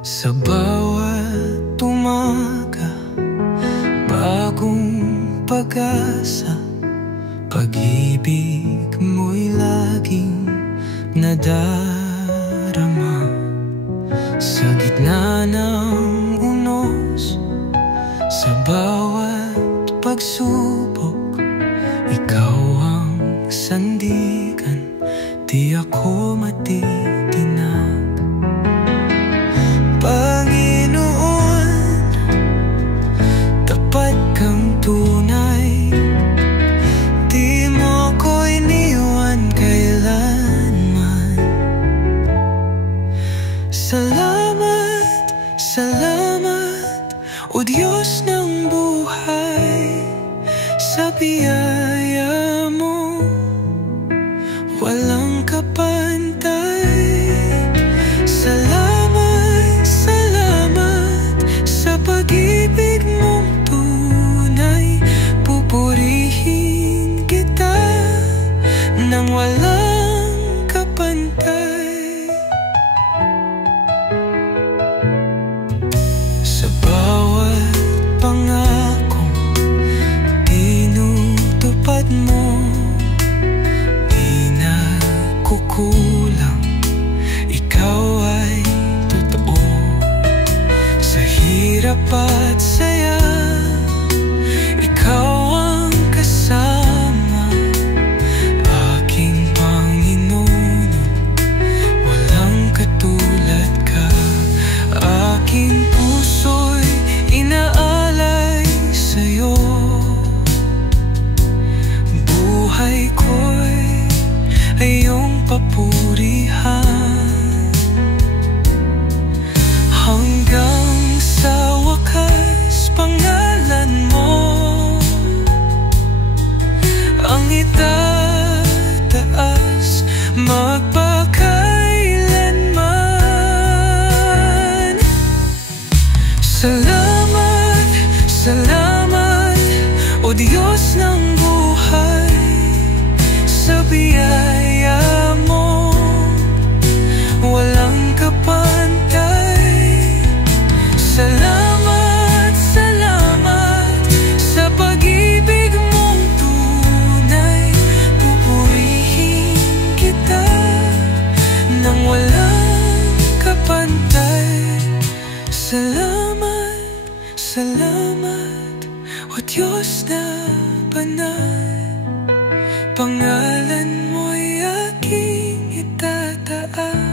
Sa bawat umaga, bagong pag-asa, pag-ibig mo'y laging nadarama. Sa gitna ng unos, sa bawat pagsubok, ikaw ang sandigan, di ako matitinag. Panginoon, tapat kang tunay, di mo ko iniwan kailanman. Salamat, salamat, O Diyos ng buhay, sa biyaya mo walang kapantay. Salamat, salamat, sa pag-ibig mong tunay, pupurihin kita nang walang kapantay. Sa bawat pangakong tinutupad mo, di na kukulang, ikaw ay totoo. Sa hirap at saya, ikaw ang kasama, aking Panginoon, walang katulad ka. Aking puso'y inaalay sa'yo, buhay ko'y iyong papurihan, hanggang sa wakas pangalan mo ang itataas magpakailanman. Salamat, salamat, O Diyos ng buhay, sa biyaya mo walang kapantay. Salamat, salamat, sa pag-ibig mong tunay, pupurihin kita nang walang kapantay. Salamat, salamat, O Diyos na banal, pangalan mo'y aking itataas.